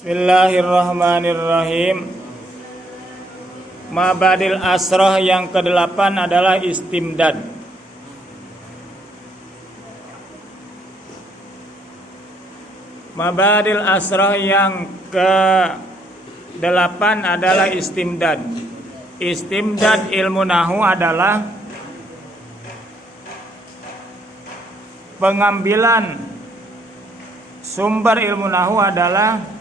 Bismillahirrahmanirrahim. Mabadil asroh yang ke-8 adalah istimdad. Mabadil asroh yang ke-8 adalah istimdad. Istimdad ilmu nahu adalah pengambilan sumber ilmu nahu adalah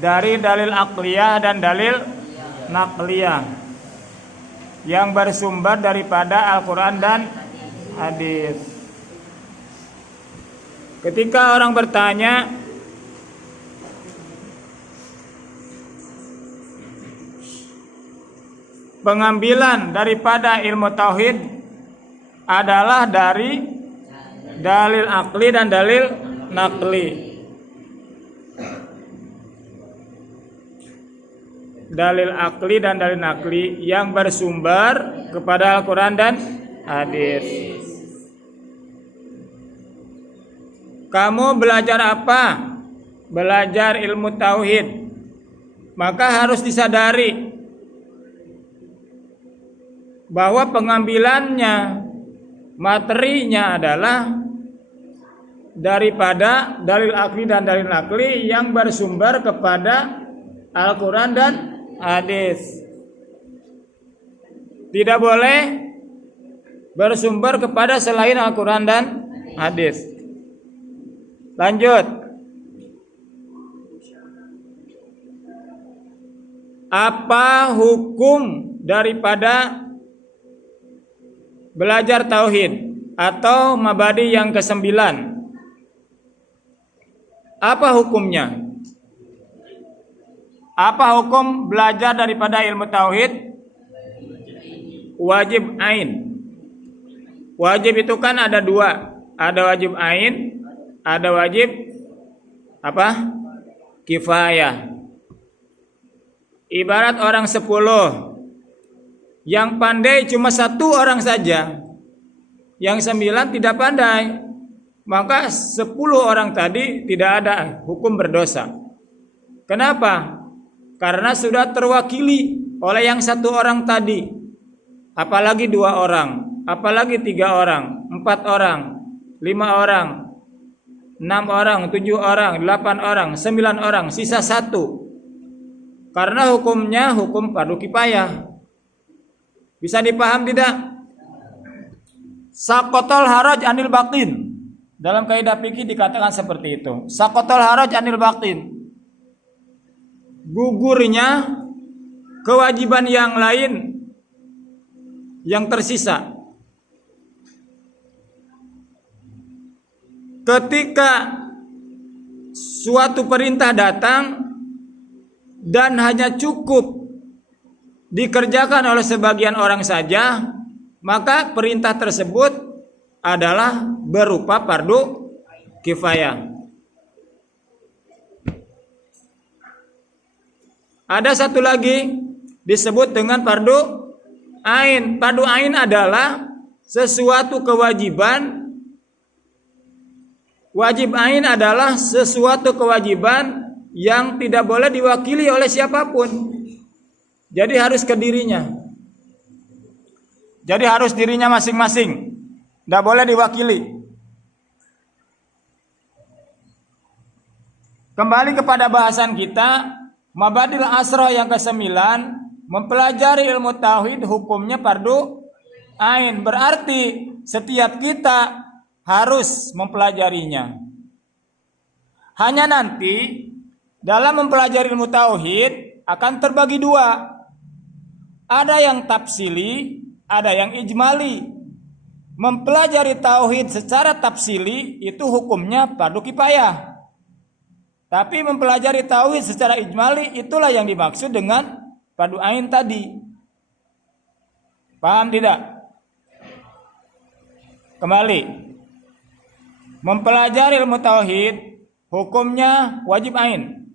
dari dalil akliyah dan dalil nakliyah yang bersumber daripada Al-Quran dan hadis. Ketika orang bertanya, pengambilan daripada ilmu tauhid adalah dari dalil akli dan dalil nakli. Dalil akli dan dalil nakli yang bersumber kepada Al-Quran dan hadis. Kamu belajar apa? Belajar ilmu tauhid. Maka harus disadari bahwa pengambilannya, materinya adalah daripada dalil akli dan dalil nakli yang bersumber kepada Al-Quran dan hadis. Tidak boleh bersumber kepada selain Al-Quran dan hadis. Lanjut. Apa hukum daripada belajar tauhid atau mabadi yang ke-9? Apa hukumnya? Apa hukum belajar daripada ilmu tauhid? Wajib ain. Wajib itu kan ada dua. Ada wajib ain, ada wajib apa? Kifayah. Ibarat orang 10, yang pandai cuma 1 orang saja, yang 9 tidak pandai, maka 10 orang tadi tidak ada hukum berdosa. Kenapa? Karena sudah terwakili oleh yang 1 orang tadi. Apalagi 2 orang, apalagi 3 orang, 4 orang, 5 orang, 6 orang, 7 orang, 8 orang, 9 orang, sisa 1. Karena hukumnya hukum fardu kifayah. Bisa dipaham tidak? Saqatal haraj anil baqin. Dalam kaidah fikih dikatakan seperti itu. Saqatal haraj anil baqin. Gugurnya kewajiban yang lain yang tersisa. Ketika suatu perintah datang dan hanya cukup dikerjakan oleh sebagian orang saja, maka perintah tersebut adalah berupa fardu kifayah. Ada satu lagi disebut dengan fardu ain. Fardu ain adalah sesuatu kewajiban. Wajib ain adalah sesuatu kewajiban yang tidak boleh diwakili oleh siapapun. Jadi harus ke dirinya. Jadi harus dirinya masing-masing. Tidak boleh diwakili. Kembali kepada bahasan kita. Mabadil asroh yang ke-9, mempelajari ilmu tauhid hukumnya fardu ain. Berarti setiap kita harus mempelajarinya. Hanya nanti dalam mempelajari ilmu tauhid akan terbagi 2. Ada yang tafsili, ada yang ijmali. Mempelajari tauhid secara tafsili itu hukumnya fardu kifayah. Tapi mempelajari tauhid secara ijmali itulah yang dimaksud dengan fardu ain tadi. Paham tidak? Kembali. Mempelajari ilmu tauhid hukumnya wajib ain.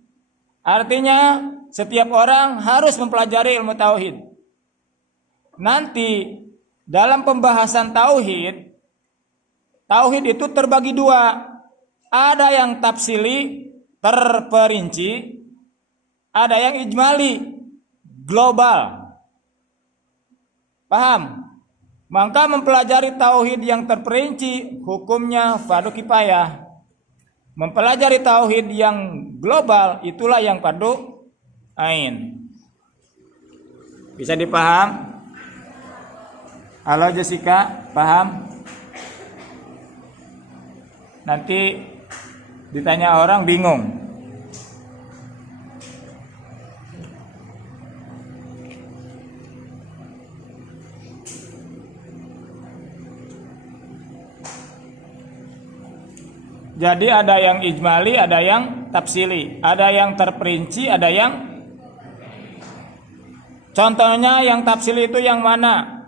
Artinya setiap orang harus mempelajari ilmu tauhid. Nanti dalam pembahasan tauhid itu terbagi 2. Ada yang tafsili terperinci, ada yang ijmali, global. Paham? Maka mempelajari tauhid yang terperinci hukumnya fardu kifayah. Mempelajari tauhid yang global itulah yang fardu ain. Bisa dipaham? Halo Jessica, paham? Nanti ditanya orang bingung. Jadi ada yang ijmali, ada yang tafsili, ada yang terperinci, ada yang contohnya yang tafsili itu yang mana?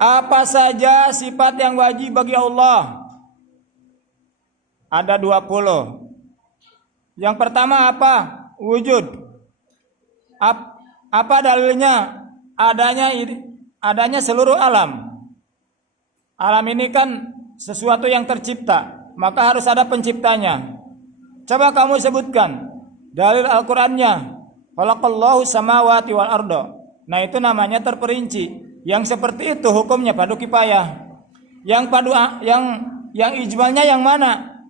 Apa saja sifat yang wajib bagi Allah? Ada 20. Yang pertama apa? Wujud. Apa dalilnya? Adanya seluruh alam. Alam ini kan sesuatu yang tercipta, maka harus ada penciptanya. Coba kamu sebutkan dalil Al-Qur'annya. Khalaqallahu samawati wal arda. Nah, itu namanya terperinci. Yang seperti itu hukumnya fardu kifayah. Yang ijmalnya yang mana?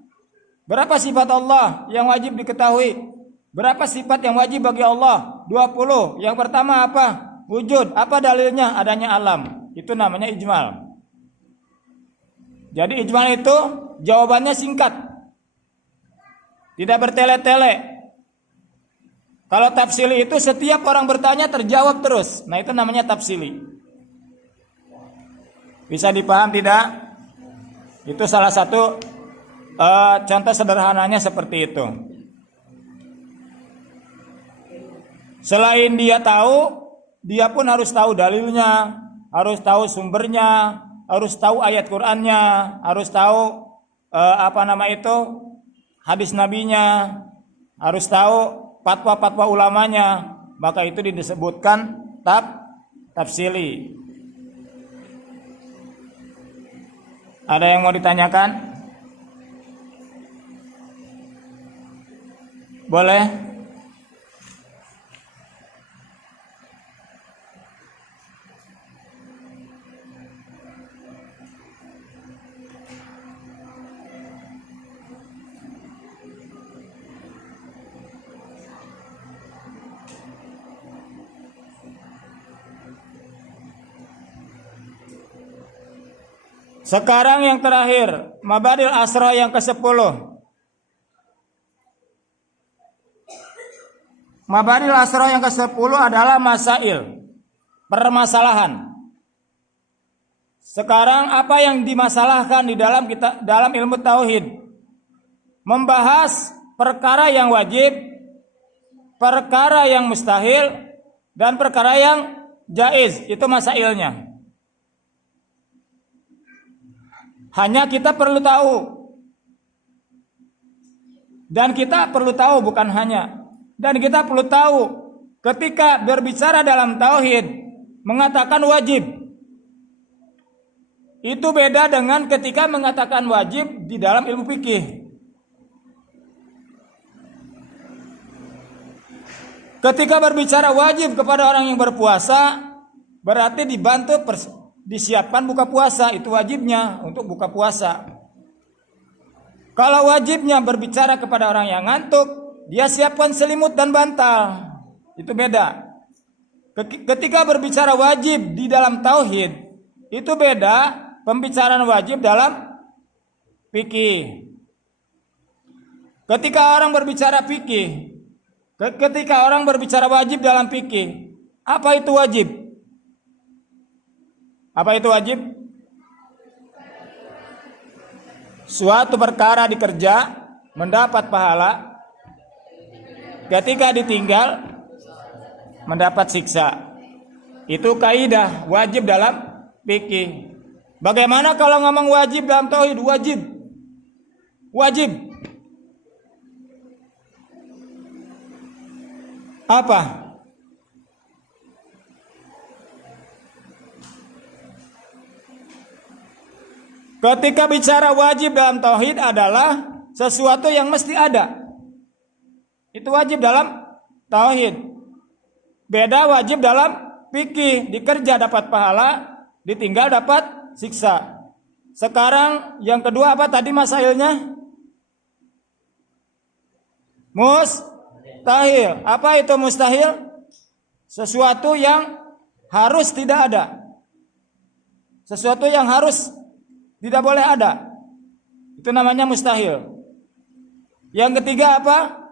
Berapa sifat Allah yang wajib diketahui? Berapa sifat yang wajib bagi Allah? 20. Yang pertama apa? Wujud. Apa dalilnya? Adanya alam. Itu namanya ijmal. Jadi ijmal itu jawabannya singkat. Tidak bertele-tele. Kalau tafsili itu setiap orang bertanya terjawab terus. Nah, itu namanya tafsili. Bisa dipaham tidak? Itu salah satu contoh sederhananya seperti itu. Selain dia tahu, dia pun harus tahu dalilnya, harus tahu sumbernya, harus tahu ayat Qur'annya, harus tahu hadis nabinya, harus tahu fatwa-fatwa ulamanya. Maka itu disebutkan tafsili. Ada yang mau ditanyakan? Boleh? Sekarang yang terakhir, Mabadil Asra yang ke-10. Mabadil Asra yang ke-10 adalah masail, permasalahan. Sekarang apa yang dimasalahkan di dalam ilmu tauhid? Membahas perkara yang wajib, perkara yang mustahil, dan perkara yang jaiz. Itu masailnya. Hanya kita perlu tahu. Dan kita perlu tahu bukan hanya. Dan kita perlu tahu ketika berbicara dalam tauhid mengatakan wajib. Itu beda dengan ketika mengatakan wajib di dalam ilmu fikih. Ketika berbicara wajib kepada orang yang berpuasa, berarti disiapkan buka puasa, itu wajibnya untuk buka puasa. Kalau wajibnya berbicara kepada orang yang ngantuk, dia siapkan selimut dan bantal. Itu beda. Ketika berbicara wajib di dalam tauhid, itu beda pembicaraan wajib dalam fikih. Ketika orang berbicara wajib dalam fikih, apa itu wajib? Apa itu wajib? Suatu perkara dikerja mendapat pahala, ketika ditinggal mendapat siksa. Itu kaidah wajib dalam fikih. Bagaimana kalau ngomong wajib dalam tauhid? Wajib. Apa? Ketika bicara wajib dalam tauhid adalah sesuatu yang mesti ada. Itu Itu wajib dalam tauhid. Beda wajib dalam fikih, dikerja dapat pahala, ditinggal dapat siksa. Sekarang yang kedua apa tadi masailnya? Mustahil. Apa itu mustahil? Sesuatu yang harus tidak ada. Sesuatu yang harus tidak boleh ada. Itu namanya mustahil. Yang ketiga apa?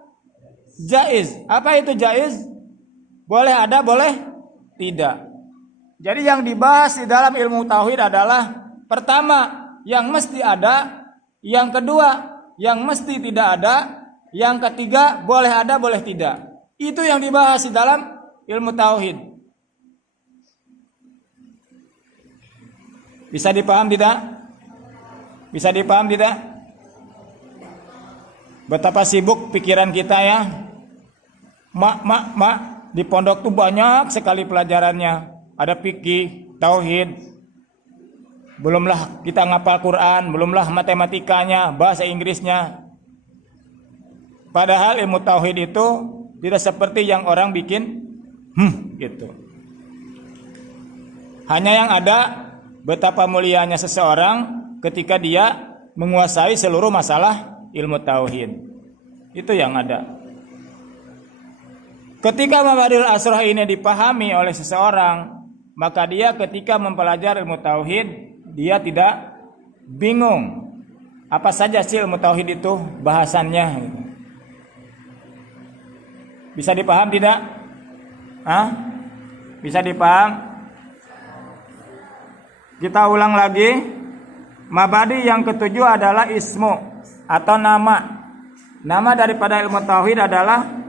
Jaiz. Apa itu jaiz? Boleh ada, boleh tidak. Jadi yang dibahas di dalam ilmu tauhid adalah pertama yang mesti ada, yang kedua yang mesti tidak ada, yang ketiga boleh ada, boleh tidak. Itu yang dibahas di dalam ilmu tauhid. Bisa dipaham tidak? Bisa dipaham tidak? Betapa sibuk pikiran kita ya. Mak, di pondok tuh banyak sekali pelajarannya. Ada fikih, tauhid. Belumlah kita ngapal Quran, belumlah matematikanya, bahasa Inggrisnya. Padahal ilmu tauhid itu tidak seperti yang orang bikin gitu. Hanya yang ada betapa mulianya seseorang ketika dia menguasai seluruh masalah ilmu tauhid. Itu yang ada. Ketika mabadil asroh ini dipahami oleh seseorang, maka dia ketika mempelajari ilmu tauhid, dia tidak bingung apa saja sih ilmu tauhid itu bahasannya. Bisa dipaham tidak? Bisa dipaham? Kita ulang lagi. Mabadi yang ketujuh adalah ismu atau nama. Nama daripada ilmu tauhid adalah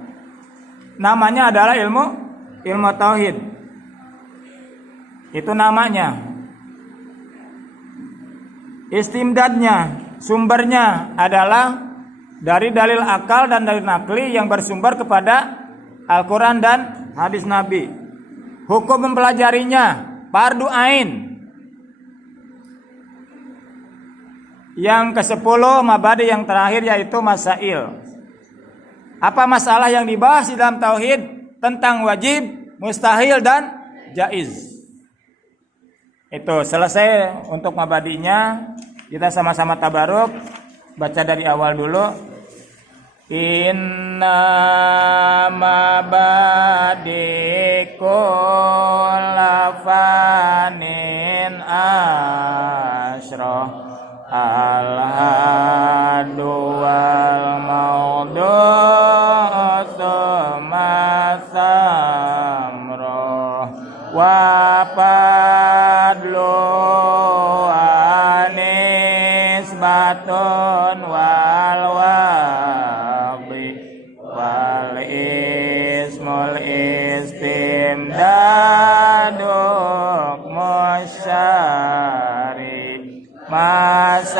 namanya adalah ilmu tauhid. Itu namanya. Istimdadnya, sumbernya adalah dari dalil akal dan dalil nakli yang bersumber kepada Al-Quran dan hadis Nabi. Hukum mempelajarinya fardu ain. Yang ke-10 mabadi yang terakhir yaitu masail. Apa masalah yang dibahas di dalam tauhid tentang wajib, mustahil dan jaiz. Itu selesai untuk mabadinya. Kita sama-sama tabaruk. Baca dari awal dulu. Inna mabadikul lafanin asroh al-hadu wal maudu'u masamroh wapadlu anis batun wal wabi wal ismul istimdaduk musyari masailu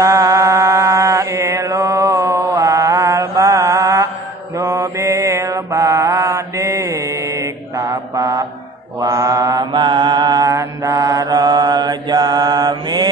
wal ba'du bil badik tapa wa man darul jami